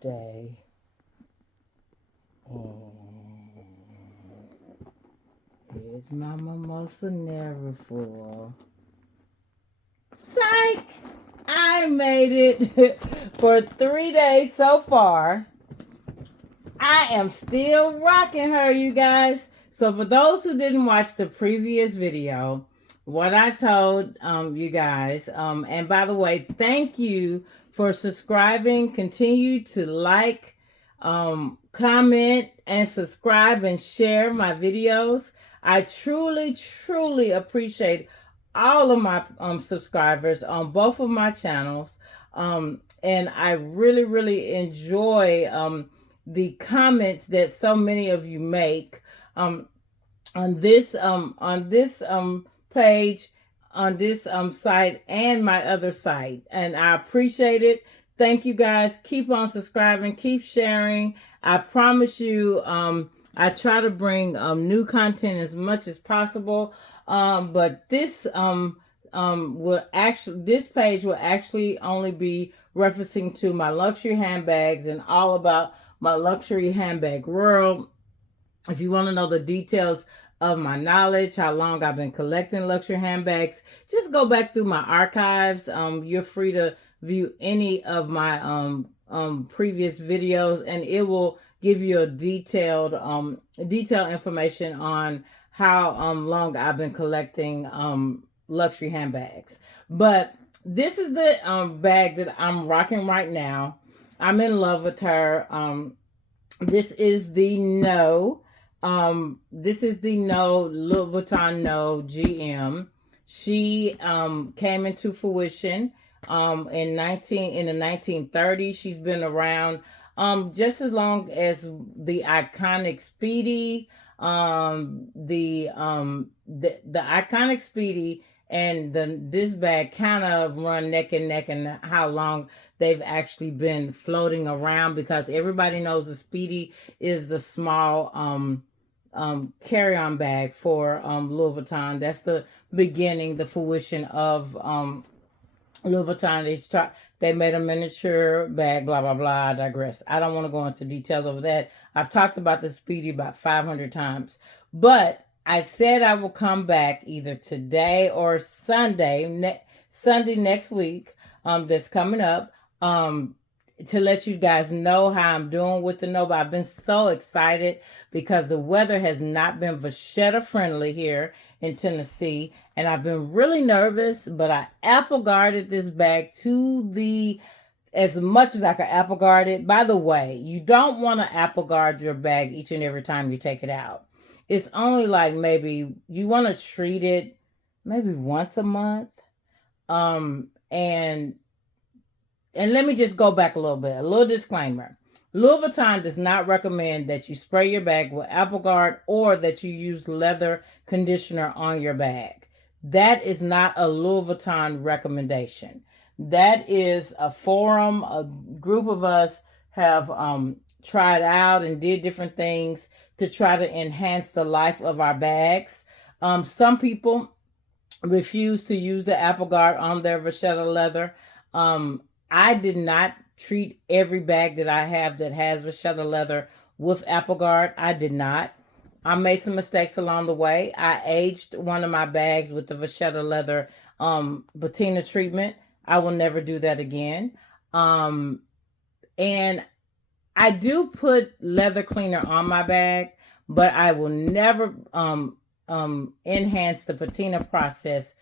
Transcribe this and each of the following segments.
Day. Here's my mimosa never full. Psych! I made it for 3 days so far. I am still rocking her, you guys. So for those who didn't watch the previous video, what I told you guys, and by the way, thank you for subscribing. Continue to like, comment, and subscribe and share my videos. I truly, truly appreciate all of my subscribers on both of my channels. And I really, really enjoy the comments that so many of you make on this page, on this site, and my other site, and I appreciate it. Thank you guys. Keep on subscribing, keep sharing. I promise you, I try to bring new content as much as possible, but this this page will actually only be referencing to my luxury handbags and all about my luxury handbag world. If you want to know the details of my knowledge, how long I've been collecting luxury handbags, just go back through my archives. You're free to view any of my previous videos, and it will give you a detailed information on how long I've been collecting luxury handbags. But this is the bag that I'm rocking right now. I'm in love with her. This is the NOE. This is the NOE, Louis Vuitton NOE GM. She came into fruition in the 1930s. She's been around just as long as the iconic Speedy, the iconic Speedy and this bag kind of run neck and neck, and how long they've actually been floating around, because everybody knows the Speedy is the small carry-on bag for Louis Vuitton. That's the beginning, the fruition of Louis Vuitton. They made a miniature bag, blah blah blah. I digress. I don't want to go into details over that. I've talked about the Speedy about 500 times, but I said I will come back either today or Sunday next week, that's coming up, to let you guys know how I'm doing with the NOE. I've been so excited because the weather has not been vachetta friendly here in Tennessee, and I've been really nervous, but I apple guarded this bag as much as I could apple guard it. By the way, you don't want to apple guard your bag each and every time you take it out. It's only like maybe you want to treat it maybe once a month. And let me just go back a little bit. A little disclaimer. Louis Vuitton does not recommend that you spray your bag with Apple Guard or that you use leather conditioner on your bag. That is not a Louis Vuitton recommendation. That is a forum. A group of us have tried out and did different things to try to enhance the life of our bags. Some people refuse to use the Apple Guard on their vachetta leather. I did not treat every bag that I have that has vachetta leather with Apple Guard. I did not. I made some mistakes along the way. I aged one of my bags with the vachetta leather patina treatment. I will never do that again. And I do put leather cleaner on my bag, but I will never enhance the patina process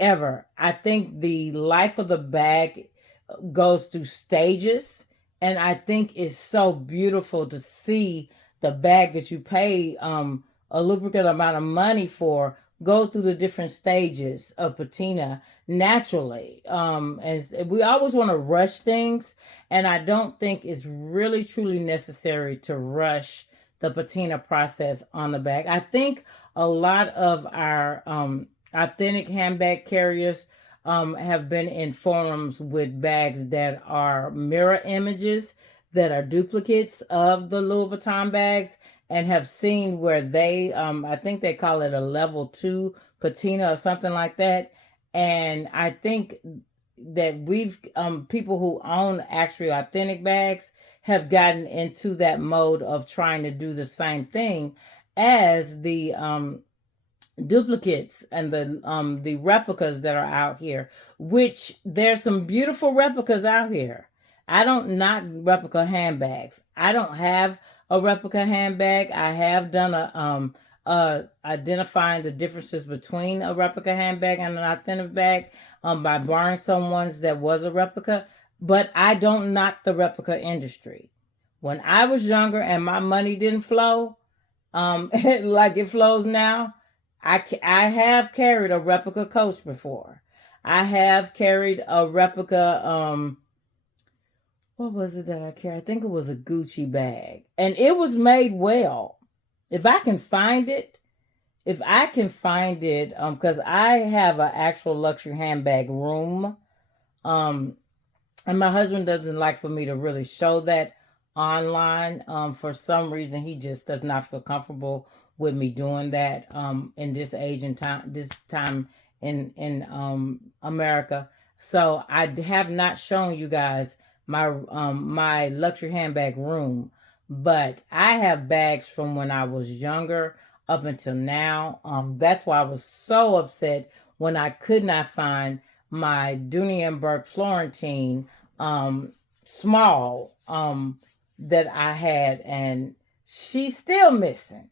ever. I think the life of the bag goes through stages, and I think it's so beautiful to see the bag that you pay a lubricant amount of money for go through the different stages of patina naturally. As we always want to rush things, and I don't think it's really truly necessary to rush the patina process on the bag. I think a lot of our authentic handbag carriers have been in forums with bags that are mirror images, that are duplicates of the Louis Vuitton bags, and have seen where they, I think they call it a level 2 patina or something like that. And I think we've people who own actually authentic bags have gotten into that mode of trying to do the same thing as the duplicates and the replicas that are out here, which there's some beautiful replicas out here. I don't knock replica handbags. I don't have a replica handbag. I have done a identifying the differences between a replica handbag and an authentic bag by borrowing someone's that was a replica, but I don't knock the replica industry. When I was younger and my money didn't flow like it flows now, I have carried a replica Coach before. I have carried a replica, what was it that I carried? I think it was a Gucci bag. And it was made well. If I can find it, because I have an actual luxury handbag room. And my husband doesn't like for me to really show that online. For some reason, he just does not feel comfortable with me doing that. In this age and time, this time in America. So I have not shown you guys my luxury handbag room, but I have bags from when I was younger up until now. That's why I was so upset when I could not find my Dooney and Burke Florentine small that I had, and she's still missing.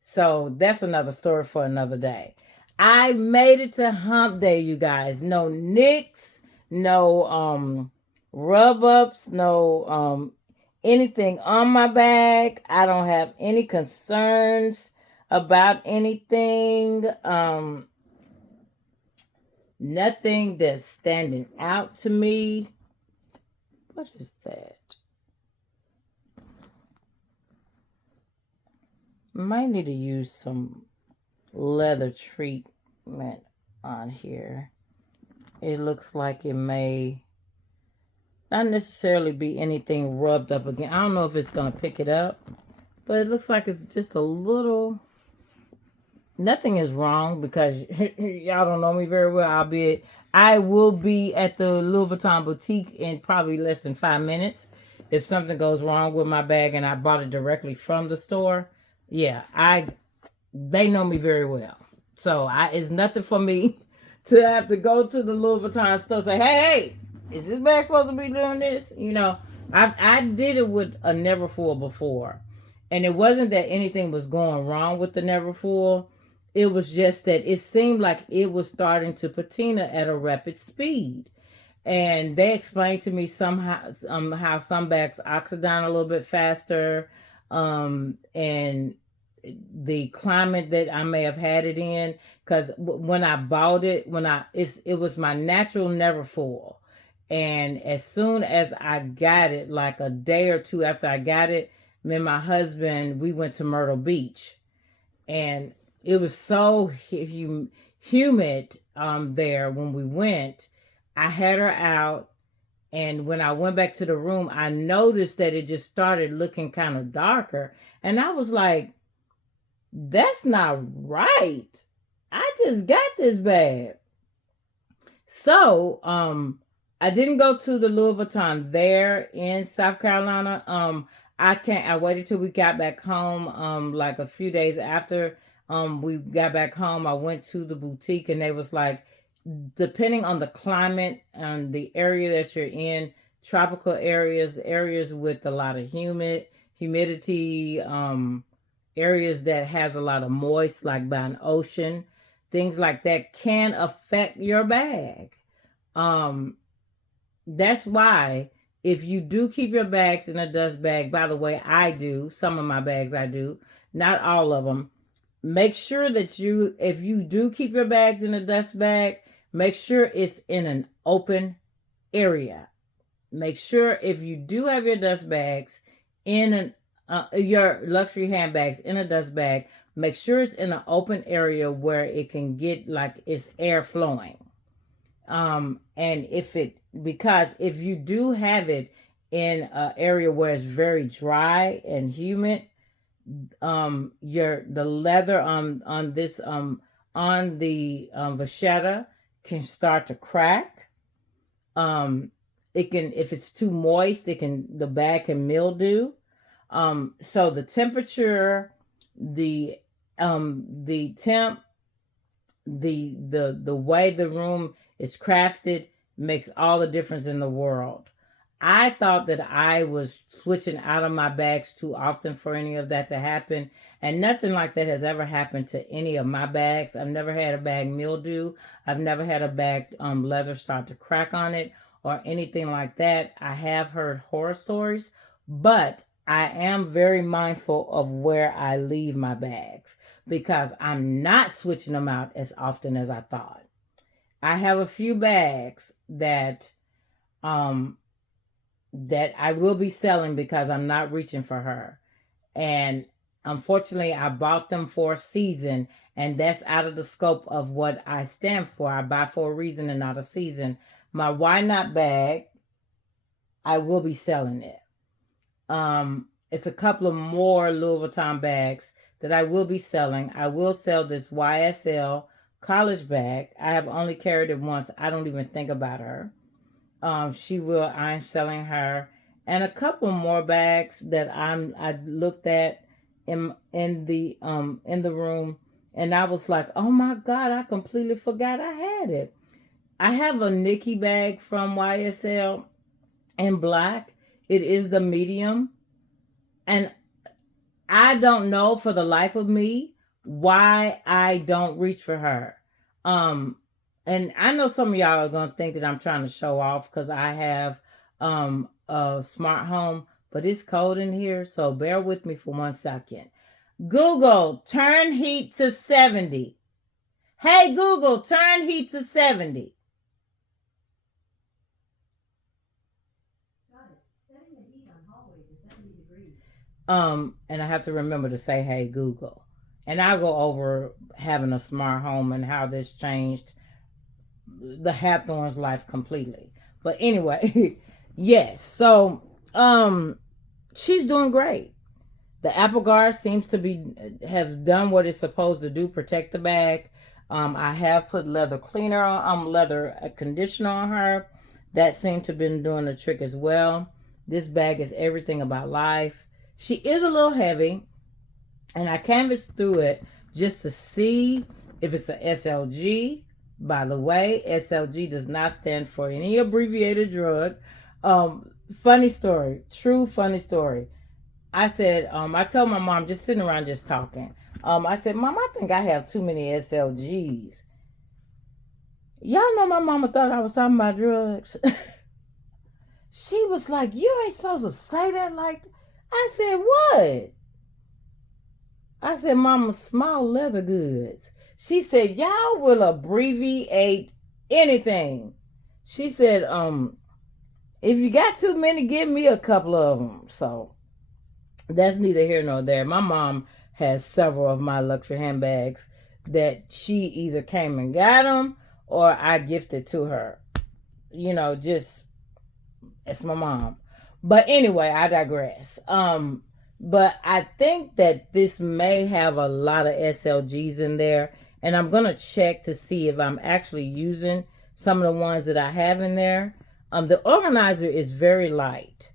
So that's another story for another day. I made it to Hump Day, you guys. No nicks, no rub ups, no anything on my bag. I don't have any concerns about anything. Nothing that's standing out to me. What is that? Might need to use some leather treatment on here. It looks like it may not necessarily be anything rubbed up again. I don't know if it's going to pick it up, but it looks like it's just a little. Nothing is wrong because y'all don't know me very well. I will be at the Louis Vuitton boutique in probably less than 5 minutes. If something goes wrong with my bag and I bought it directly from the store, yeah, they know me very well. So it's nothing for me to have to go to the Louis Vuitton store and say, hey, is this bag supposed to be doing this? I did it with a Neverfull before. And it wasn't that anything was going wrong with the Neverfull. It was just that it seemed like it was starting to patina at a rapid speed. And they explained to me somehow how some bags oxidize a little bit faster. And the climate that I may have had it in, because when I bought it, it was my natural Neverfull. And as soon as I got it, like a day or two after I got it, me and my husband, we went to Myrtle Beach, and it was so humid there when we went. I had her out, and when I went back to the room, I noticed that it just started looking kind of darker, and I was like, that's not right. I just got this bag. So I didn't go to the Louis Vuitton there in South Carolina. I waited till we got back home, like a few days after we got back home. I went to the boutique, and they was like, depending on the climate and the area that you're in, tropical areas with a lot of humidity, areas that has a lot of moist, like by an ocean, things like that can affect your bag. That's why if you do keep your bags in a dust bag, by the way, I do, some of my bags I do, not all of them, make sure that if you do keep your bags in a dust bag, make sure it's in an open area. Make sure if you do have your dust bags in your luxury handbags in a dust bag, make sure it's in an open area where it can get like it's air flowing. And because if you do have it in an area where it's very dry and humid, the leather on this on the vachetta can start to crack. Um, it can, if it's too moist, the bag can mildew. So the temperature, the the temp, the way the room is crafted makes all the difference in the world. I thought that I was switching out of my bags too often for any of that to happen, and nothing like that has ever happened to any of my bags. I've never had a bag mildew. I've never had a bag leather start to crack on it or anything like that. I have heard horror stories, but I am very mindful of where I leave my bags because I'm not switching them out as often as I thought. I have a few bags um that I will be selling because I'm not reaching for her. And unfortunately, I bought them for a season, and that's out of the scope of what I stand for. I buy for a reason and not a season. My why not bag, I will be selling it. It's a couple of more Louis Vuitton bags that I will be selling. I will sell this YSL college bag. I have only carried it once. I don't even think about her. She will. I'm selling her, and a couple more bags that I looked at in the room, and I was like, oh my god, I completely forgot I had it. I have a Nikki bag from YSL in black. It is the medium, and I don't know for the life of me why I don't reach for her. Um, and I know some of y'all are gonna think that I'm trying to show off because I have a smart home, but it's cold in here, so bear with me for 1 second. Google, turn heat to 70. Hey Google, turn heat to 70. And I have to remember to say, hey, Google. And I'll go over having a smart home and how this changed the Hathorn's life completely. But anyway, yes. So, she's doing great. The Apple Guard seems to be have done what it's supposed to do, protect the bag. I have put leather cleaner on, leather conditioner on her. That seemed to have been doing the trick as well. This bag is everything about life. She is a little heavy, and I canvassed through it just to see if it's a SLG. By the way, SLG does not stand for any abbreviated drug. Funny story, true funny story. I said, I told my mom, just sitting around just talking. I said, Mom, I think I have too many SLGs. Y'all know my mama thought I was talking about drugs. She was like, you ain't supposed to say that like that. I said, what? I said, Mama, small leather goods. She said, y'all will abbreviate anything. She said, if you got too many, give me a couple of them. So that's neither here nor there. My mom has several of my luxury handbags that she either came and got them or I gifted to her. You know, just it's my mom. But anyway, I digress. But I think that this may have a lot of SLGs in there, and I'm gonna check to see if I'm actually using some of the ones that I have in there. The organizer is very light.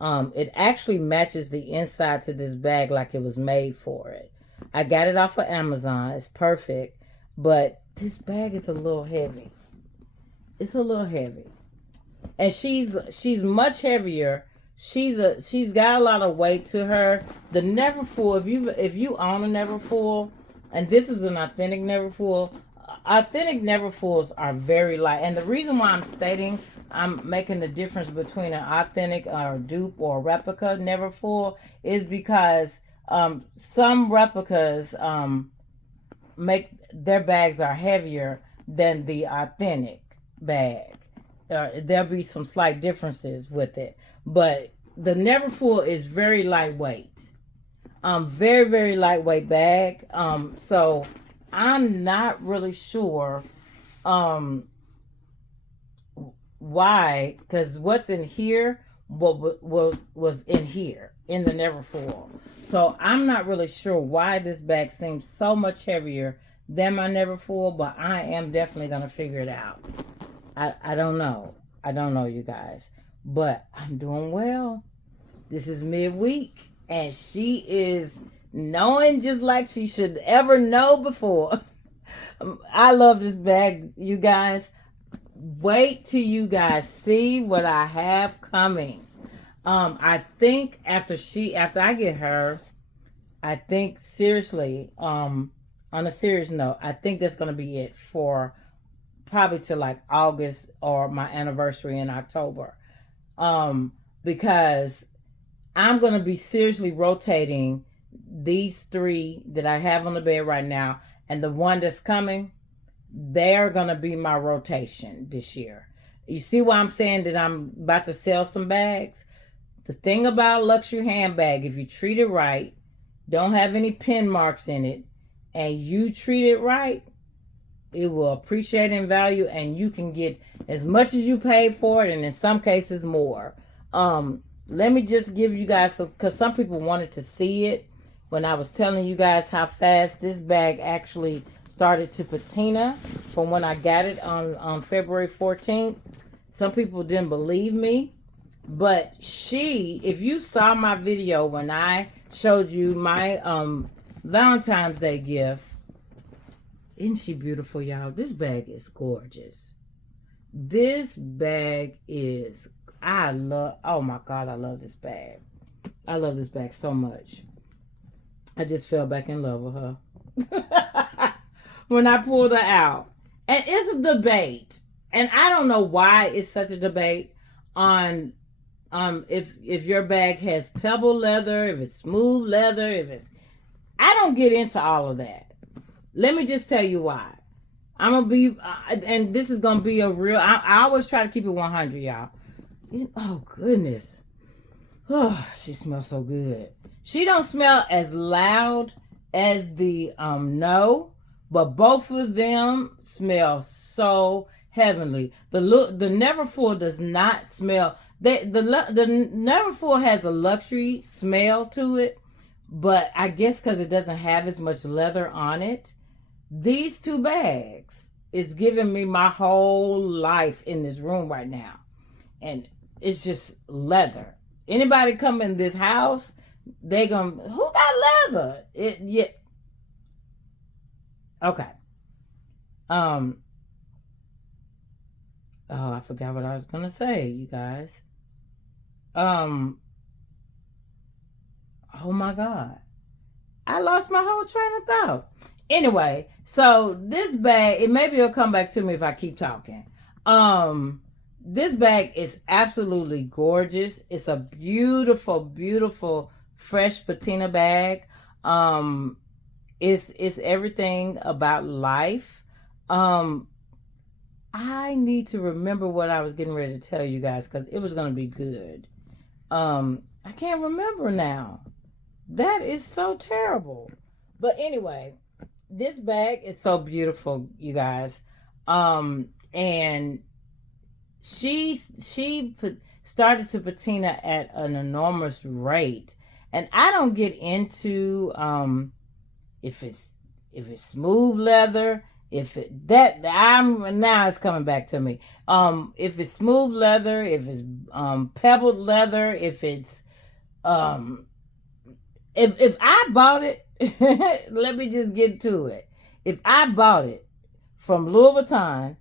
It actually matches the inside to this bag like it was made for it. I got it off of Amazon. It's perfect, but this bag is a little heavy. It's a little heavy, and she's much heavier. She's got a lot of weight to her. The Neverfull, if you own a Neverfull, and this is an authentic Neverfull, authentic Neverfulls are very light. And the reason why I'm making the difference between an authentic or dupe or replica Neverfull is because some replicas make their bags are heavier than the authentic bag. There'll be some slight differences with it, but the Neverfull is very lightweight. Very very lightweight bag. So I'm not really sure why, because what's in here was in here in the Neverfull. So I'm not really sure why this bag seems so much heavier than my Neverfull, but I am definitely gonna figure it out. I don't know. I don't know, you guys, but I'm doing well. This is midweek, and she is knowing just like she should ever know before. I love this bag, you guys. Wait till you guys see what I have coming. I think after I get her, I think seriously, on a serious note, I think that's gonna be it for probably to like August or my anniversary in October. Because I'm gonna be seriously rotating these three that I have on the bed right now, and the one that's coming, they're gonna be my rotation this year. You see why I'm saying that I'm about to sell some bags? The thing about luxury handbag, if you treat it right, don't have any pin marks in it, and you treat it right, it will appreciate in value, and you can get as much as you paid for it, and in some cases more. Let me just give you guys some, because some people wanted to see it when I was telling you guys how fast this bag actually started to patina from when I got it on February 14th. Some people didn't believe me, but if you saw my video when I showed you my Valentine's Day gift, isn't she beautiful, y'all? This bag is gorgeous. This bag is, oh my God, I love this bag. I love this bag so much. I just fell back in love with her when I pulled her out. And it's a debate. And I don't know why it's such a debate on if your bag has pebble leather, if it's smooth leather, I don't get into all of that. Let me just tell you why. I'm gonna be, and this is gonna be a real. I always try to keep it 100, y'all. Oh goodness, oh, she smells so good. She don't smell as loud as the No, but both of them smell so heavenly. The Neverfull does not smell. The Neverfull has a luxury smell to it, but I guess because it doesn't have as much leather on it. These two bags is giving me my whole life in this room right now. And it's just leather. Anybody come in this house, they gonna, who got leather? Yeah. Okay. Oh, I forgot what I was gonna say, you guys. Oh my God. I lost my whole train of thought. Anyway, so this bag, maybe it'll come back to me if I keep talking. This bag is absolutely gorgeous. It's a beautiful, beautiful, fresh patina bag. It's everything about life. I need to remember what I was getting ready to tell you guys because it was going to be good. I can't remember now. That is so terrible. But anyway, this bag is so beautiful, you guys. And she started to patina at an enormous rate. And I don't get into if it's smooth leather, now it's coming back to me. If it's smooth leather, if it's pebbled leather, if it's if I bought it, let me just get to it. If I bought it from Louis Vuitton,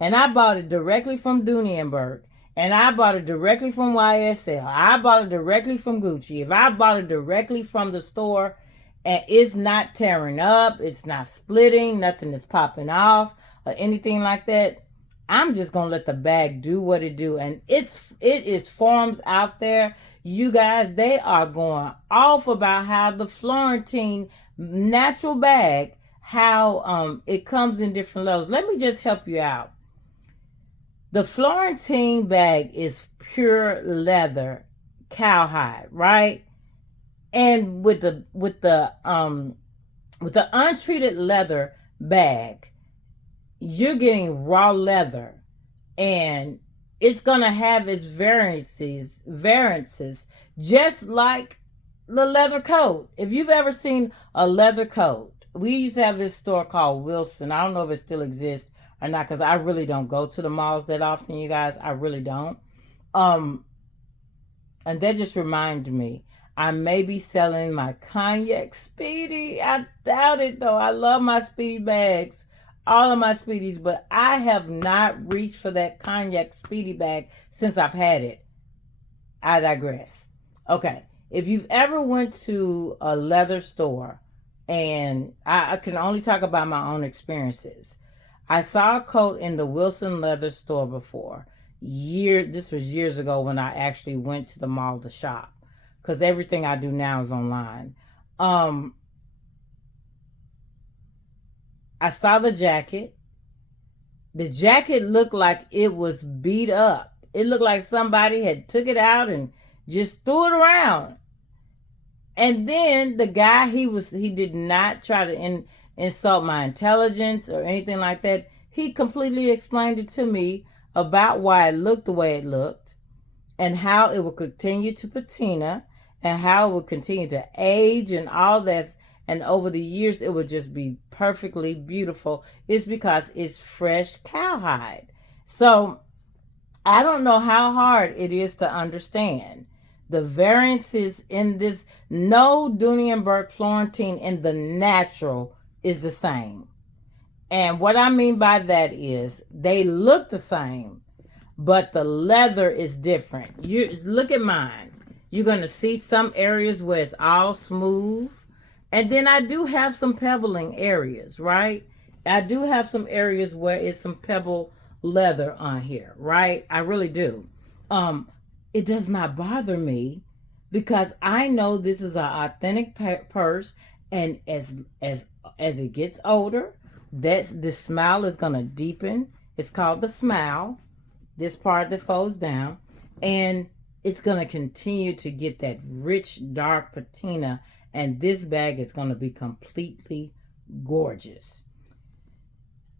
and I bought it directly from Dooney and Burke, and I bought it directly from YSL, I bought it directly from Gucci, if I bought it directly from the store, and it's not tearing up, it's not splitting, nothing is popping off, or anything like that, I'm just gonna let the bag do what it do. And it is forums out there, you guys, they are going off about how the Florentine natural bag, how it comes in different levels. Let me just help you out. The Florentine bag is pure leather, cowhide, right? And with the untreated leather bag, you're getting raw leather, and it's gonna have its variances, just like the leather coat. If you've ever seen a leather coat, we used to have this store called Wilson. I don't know if it still exists or not, because I really don't go to the malls that often, you guys. I really don't. Um, and that just reminded me, I may be selling my cognac Speedy. I doubt it though. I love my Speedy bags, all of my Speedies, but I have not reached for that cognac Speedy bag since I've had it. I digress. Okay, if you've ever went to a leather store, and I can only talk about my own experiences. I saw a coat in the Wilson leather store before. This was years ago when I actually went to the mall to shop, because everything I do now is online. Um, I saw the jacket. The jacket looked like it was beat up. It looked like somebody had took it out and just threw it around. And then the guy, he did not try to insult my intelligence or anything like that. He completely explained it to me about why it looked the way it looked, and how it would continue to patina, and how it would continue to age and all that. And over the years, it would just be perfectly beautiful. It's because it's fresh cowhide. So I don't know how hard it is to understand the variances in this. No Dooney and Burke Florentine in the natural is the same. And what I mean by that is they look the same, but the leather is different. You look at mine. You're going to see some areas where it's all smooth. And then I do have some pebbling areas, right? I do have some areas where it's some pebble leather on here, right? I really do. It does not bother me, because I know this is an authentic purse, and as it gets older, the smile is gonna deepen. It's called the smile. This part that folds down, and it's gonna continue to get that rich dark patina, and this bag is gonna be completely gorgeous.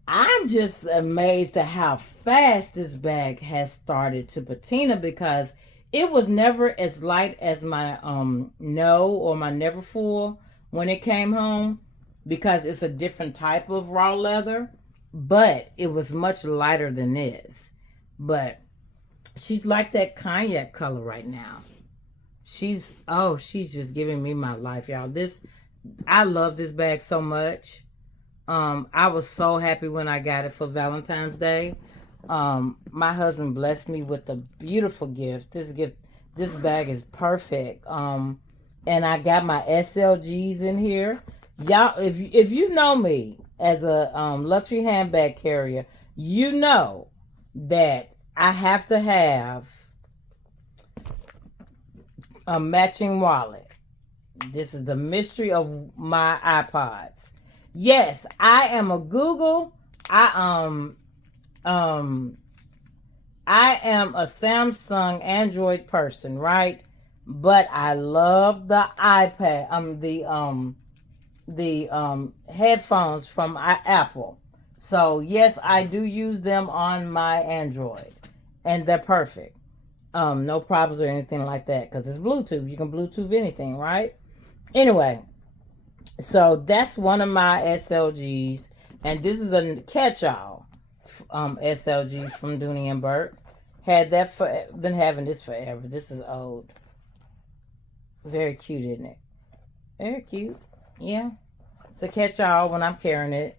I'm just amazed at how fast this bag has started to patina, because it was never as light as my No or my Neverfull when it came home, because it's a different type of raw leather, but it was much lighter than this. But she's like that cognac color right now. She's just giving me my life, y'all. I love this bag so much. I was so happy when I got it for Valentine's Day. My husband blessed me with a beautiful gift. This bag is perfect. And I got my SLGs in here. Y'all, if you know me as a luxury handbag carrier, you know that I have to have a matching wallet. This is the mystery of my iPods. Yes, I am a Google. I am a Samsung Android person, right? But I love the iPad. The headphones from Apple. So yes, I do use them on my Android, and they're perfect. No problems or anything like that, because it's Bluetooth. You can Bluetooth anything, right? Anyway, so that's one of my SLGs, and this is a catch-all SLG from Dooney and Burke. Been having this forever. This is old. Very cute, isn't it? Very cute. Yeah, it's a catch-all when I'm carrying it.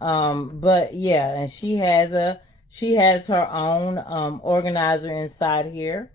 But yeah, and she has her own organizer inside here,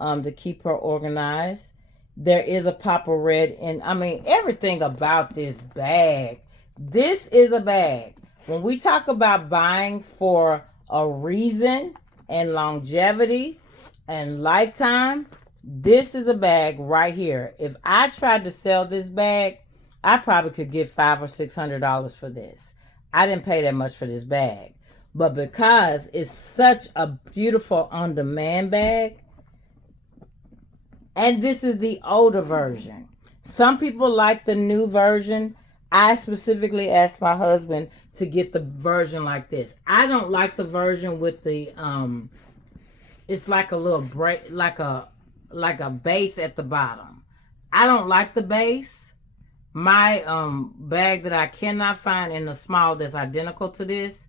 to keep her organized. There is a pop of red, and I mean everything about this bag. This is a bag. When we talk about buying for a reason and longevity and lifetime, this is a bag right here. If I tried to sell this bag, I probably could get $500 or $600 for this. I didn't pay that much for this bag, but because it's such a beautiful on-demand bag, and this is the older version. Some people like the new version. I specifically asked my husband to get the version like this. I don't like the version with the it's like a little break, like a base at the bottom. I don't like the base. My bag that I cannot find in the small that's identical to this,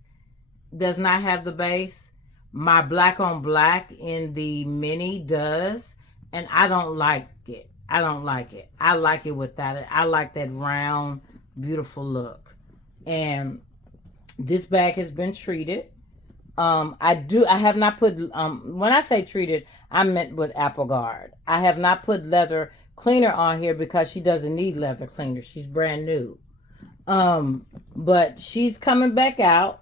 does not have the base. My black on black in the mini does, and I don't like it. I don't like it. I like it without it. I like that round, beautiful look. And this bag has been treated. I have not put, when I say treated, I meant with Apple Guard. I have not put leather cleaner on here because she doesn't need leather cleaner. She's brand new. But she's coming back out.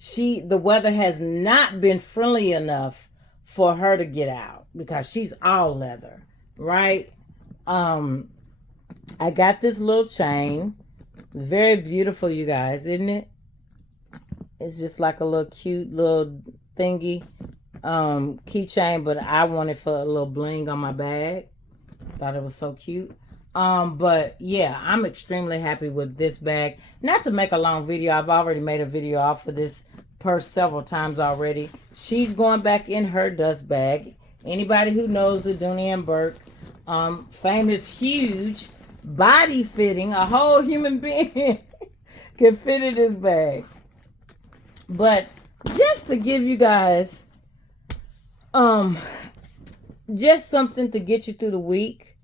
The weather has not been friendly enough for her to get out because she's all leather, right? I got this little chain. Very beautiful, you guys, isn't it? It's just like a little cute little thingy, keychain, but I wanted for a little bling on my bag. Thought it was so cute. But yeah, I'm extremely happy with this bag. Not to make a long video, I've already made a video off of this purse several times already. She's going back in her dust bag. Anybody who knows the Dooney and Burke famous huge body fitting, a whole human being can fit in this bag. But just to give you guys just something to get you through the week,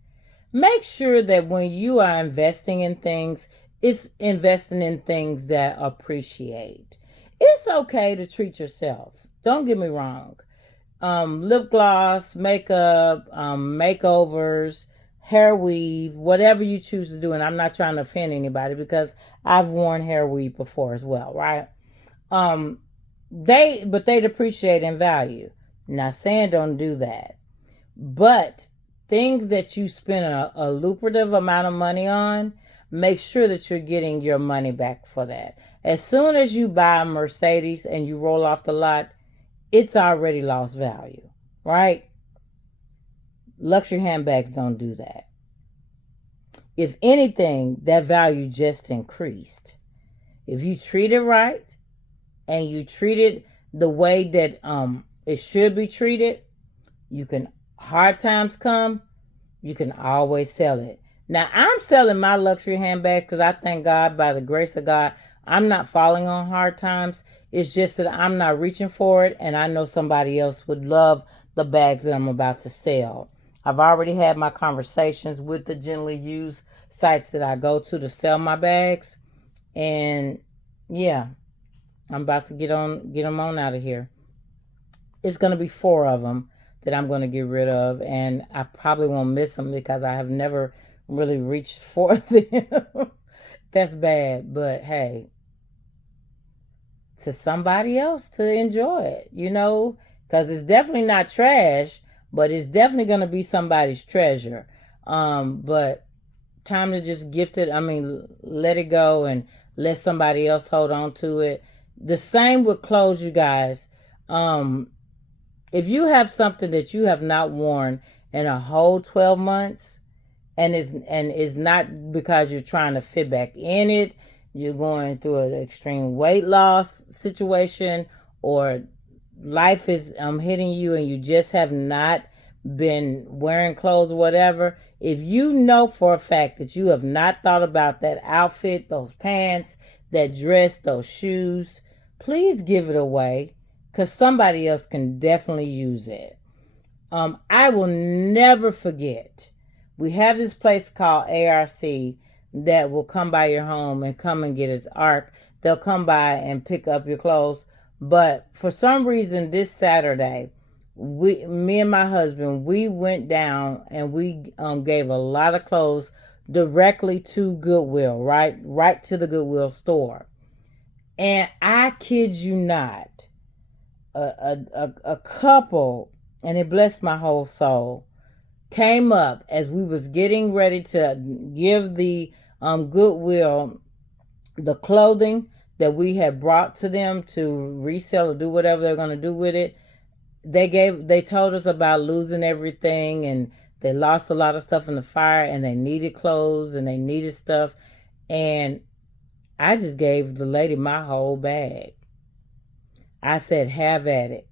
make sure that when you are investing in things, it's investing in things that appreciate. It's okay to treat yourself. Don't get me wrong. Lip gloss, makeup, makeovers, hair weave, whatever you choose to do. And I'm not trying to offend anybody because I've worn hair weave before as well, right? They depreciate in value. Not saying don't do that, but things that you spend a lucrative amount of money on, make sure that you're getting your money back for that. As soon as you buy a Mercedes and you roll off the lot, it's already lost value, right? Luxury handbags don't do that. If anything, that value just increased. If you treat it right and you treat it the way that it should be treated, you can, hard times come, you can always sell it. Now, I'm selling my luxury handbag because I thank God, by the grace of God, I'm not falling on hard times. It's just that I'm not reaching for it, and I know somebody else would love the bags that I'm about to sell. I've already had my conversations with the gently used sites that I go to sell my bags, and yeah, I'm about to get them on out of here. It's going to be 4 of them that I'm going to get rid of, and I probably won't miss them because I have never really reached for them. That's bad, but hey, to somebody else to enjoy it, because it's definitely not trash, but it's definitely going to be somebody's treasure. But time to just gift it. I mean, let it go and let somebody else hold on to it. The same with clothes, you guys. If you have something that you have not worn in a whole 12 months, and it's not because you're trying to fit back in it, you're going through an extreme weight loss situation, or life is hitting you and you just have not been wearing clothes or whatever, if you know for a fact that you have not thought about that outfit, those pants, that dress, those shoes, please give it away, because somebody else can definitely use it. I will never forget, we have this place called ARC that will come by your home and come and get his ARC. They'll come by and pick up your clothes. But for some reason, this Saturday, me and my husband, we went down and we gave a lot of clothes directly to Goodwill, right to the Goodwill store. And I kid you not, a couple, and it blessed my whole soul, came up as we was getting ready to give the Goodwill the clothing that we had brought to them to resell or do whatever they're going to do with it. They told us about losing everything, and they lost a lot of stuff in the fire, and they needed clothes and they needed stuff. And I just gave the lady my whole bag. I said, have at it.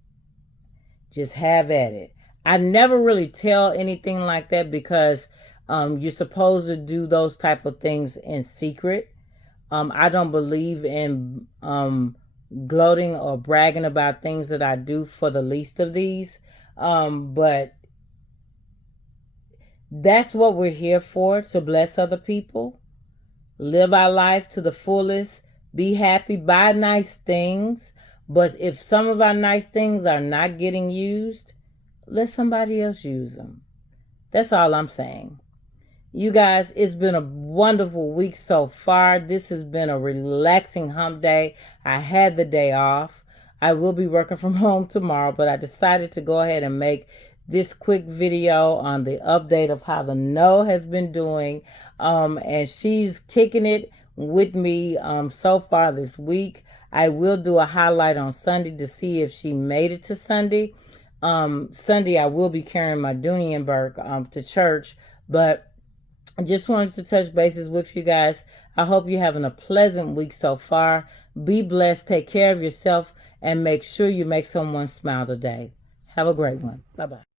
Just have at it. I never really tell anything like that because you're supposed to do those type of things in secret. I don't believe in gloating or bragging about things that I do for the least of these. But that's what we're here for, to bless other people, live our life to the fullest, be happy, buy nice things. But if some of our nice things are not getting used, let somebody else use them. That's all I'm saying. You guys, it's been a wonderful week so far. This has been a relaxing hump day. I had the day off. I will be working from home tomorrow, but I decided to go ahead and make this quick video on the update of how the NOE has been doing. And she's kicking it with me so far this week. I will do a highlight on Sunday to see if she made it to Sunday. Sunday, I will be carrying my Dunienberg to church, but I just wanted to touch bases with you guys. I hope you're having a pleasant week so far. Be blessed, take care of yourself, and make sure you make someone smile today. Have a great one. Bye-bye.